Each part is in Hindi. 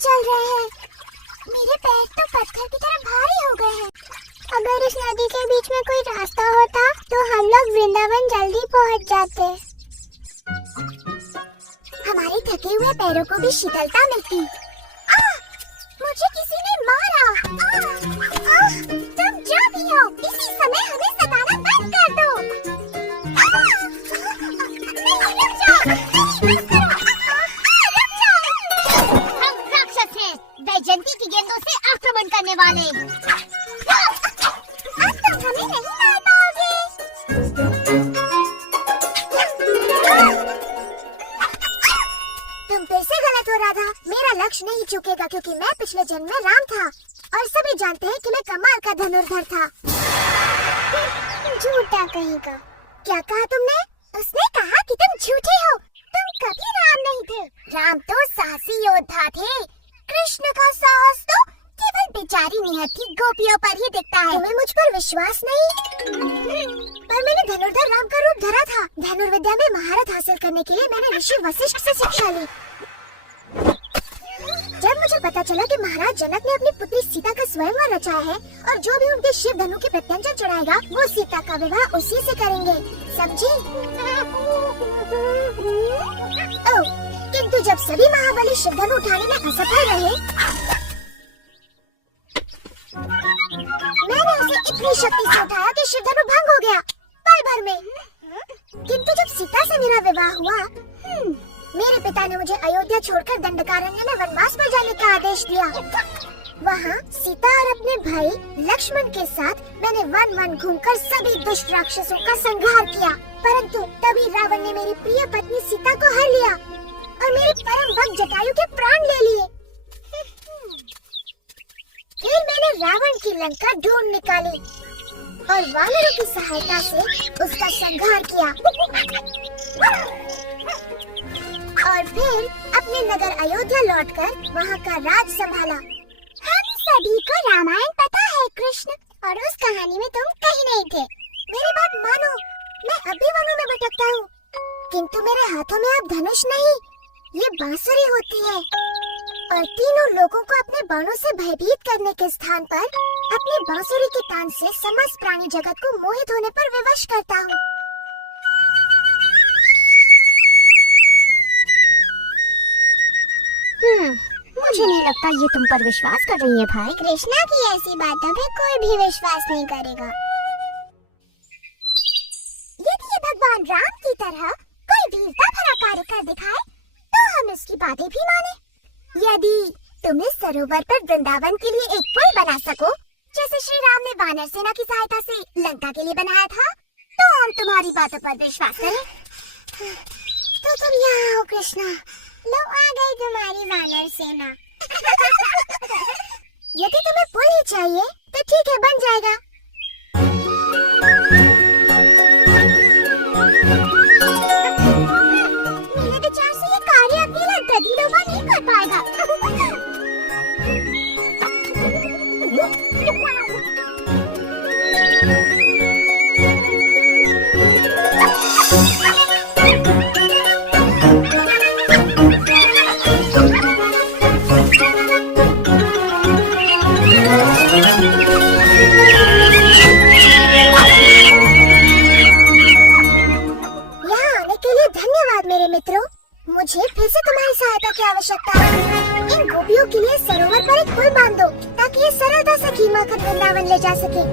चल रहे हैं। मेरे पैर तो पत्थर की तरह भारी हो गए हैं। अगर इस नदी के बीच में कोई रास्ता होता तो हम लोग वृंदावन जल्दी पहुंच जाते। हमारे थके हुए पैरों को भी शीतलता मिलती। मुझे किसी ने मारा। तुम जो भी हो, इसी समय हमें सताना बंद कर दो। रुक जाओ, बस करो। रुक जाओ। हम राक्षस हैं, वैजयंती की गेंदों से आक्रमण करने वाले। अब तुम हमें नहीं मार पाओगे। तुम फिर से गलत हो रहा था। मेरा लक्ष्य नहीं चुकेगा क्योंकि मैं पिछले जन्म में राम था और सभी जानते हैं कि मैं कमाल का धनुर्धर था। झूठा कहीं का। क्या कहा तुमने? उसने कहा कि तुम झूठे हो। तुम कभी राम नहीं थे। राम तो साहसी योद्धा थे। कृष्ण का साहस तो केवल बेचारी निहत्थी गोपियों पर ही दिखता है। तुम्हें मुझ पर विश्वास नहीं? पर मैंने धनुर्धर राम का रूप धरा था। धनुर्विद्या में महारत हासिल करने के लिए मैंने ऋषि वशिष्ठ से शिक्षा ली। जब मुझे पता चला कि महाराज जनक ने अपनी पुत्री सीता का स्वयंवर रचाया है और जो भी उनके शिव धनु के प्रत्यंजन चढ़ाएगा वो सीता का विवाह उसी से करेंगे, समझी? किंतु जब सभी महाबली शिव धनु उठाने में असफल रहे, मैंने उसे इतनी शक्ति से उठाया कि शिव धनु भंग हो गया पल भर में। किंतु जब सीता से मेरा विवाह हुआ, मेरे पिता ने मुझे अयोध्या छोड़कर दंडकारण्य में वनवास पर जाने का आदेश दिया। वहाँ सीता और अपने भाई लक्ष्मण के साथ मैंने वन वन घूमकर सभी दुष्ट राक्षसों का संहार किया। परंतु तभी रावण ने मेरी प्रिय पत्नी सीता को हर लिया और मेरे परम भक्त जटायु के प्राण ले लिए। फिर मैंने रावण की लंका ढूंढ निकाली और वानरों की सहायता से उसका संहार किया और फिर अपने नगर अयोध्या लौटकर वहाँ का राज संभाला। हम सभी को रामायण पता है कृष्ण, और उस कहानी में तुम कहीं नहीं थे। मेरी बात मानो, मैं अब भी वनों में भटकता हूँ, किंतु मेरे हाथों में अब धनुष नहीं, ये बांसुरी होती है और तीनों लोगों को अपने बाणों से भयभीत करने के स्थान पर अपनी बांसुरी के तान से समस्त प्राणी जगत को मोहित होने पर विवश करता हूँ। मुझे नहीं लगता ये तुम पर विश्वास कर रही है भाई। कृष्णा की ऐसी बातों पे कोई भी विश्वास नहीं करेगा। यदि ये भगवान राम की तरह कोई वीरता भरा कार्य कर दिखाए तो हम इसकी बातें भी माने। यदि तुम इस सरोवर पर वृंदावन के लिए एक पुल बना सको जैसे श्री राम ने वानर सेना की सहायता से लंका के लिए बनाया था, तो हम तुम्हारी बातों पर विश्वास करें। तो तुम यहाँ हो कृष्णा, लो आ गई तुम्हारी वानर सेना। यदि तुम्हें पुल ही चाहिए तो ठीक है, बन जाएगा। मेरे विचार से ये कार्य अकेला गधीलोबा नहीं कर पाएगा। मुझे फिर से तुम्हारी सहायता की आवश्यकता है। इन गोपियों के लिए सरोवर पर एक पुल बांध दो ताकि ये सरलता से कीमा कर वृंदावन ले जा सके।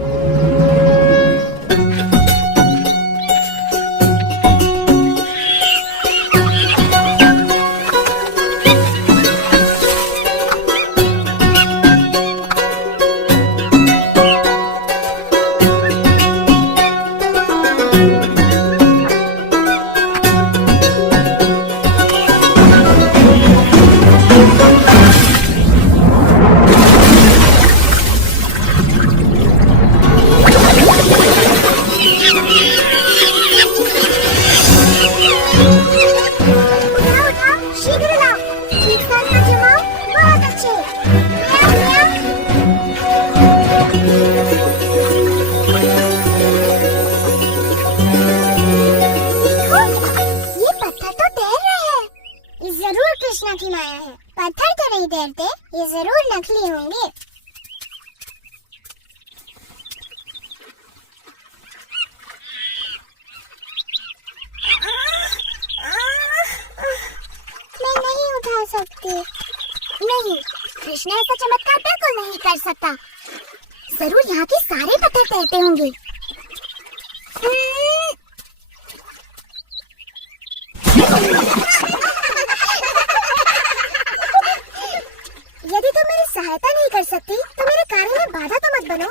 कृष्णा की माया है, पत्थर तो नहीं तैरते, ये जरूर नकली होंगे। मैं नहीं उठा सकती। नहीं, कृष्णा ऐसा चमत्कार बिल्कुल नहीं कर सकता। जरूर यहाँ के सारे पत्थर तैरते होंगे। यदि तुम मेरी सहायता नहीं कर सकती तो मेरे कार्य में बाधा तो मत बनो।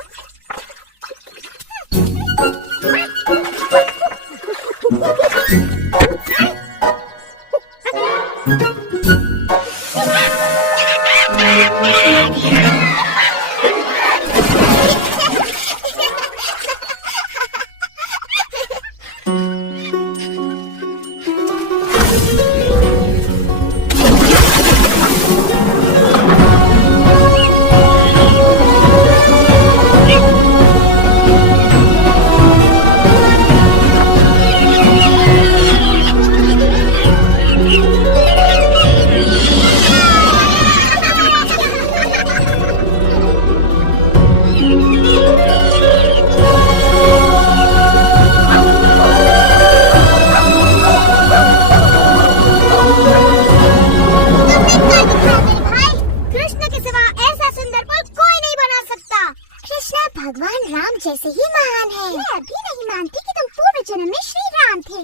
भगवान राम जैसे ही महान है। मैं अभी नहीं मानती कि तुम पूर्व जन्म में श्री राम थे।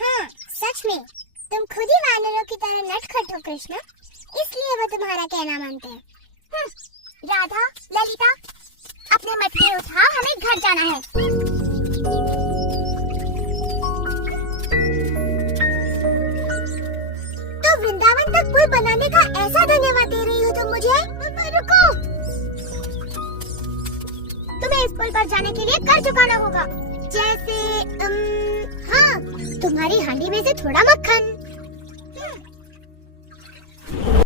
हाँ, सच में तुम खुद ही वानरों की तरह नटखट हो कृष्ण, इसलिए वो तुम्हारा कहना मानते हैं। राधा, ललिता, अपने मटके उठा, हमें घर जाना है। तो वृंदावन तक पुल बनाने का ऐसा धन्यवाद दे रही हो तुम मुझे? रुको, तुम्हें इस पुल पर जाने के लिए कर चुकाना होगा। जैसे हाँ, तुम्हारी हांडी में से थोड़ा मक्खन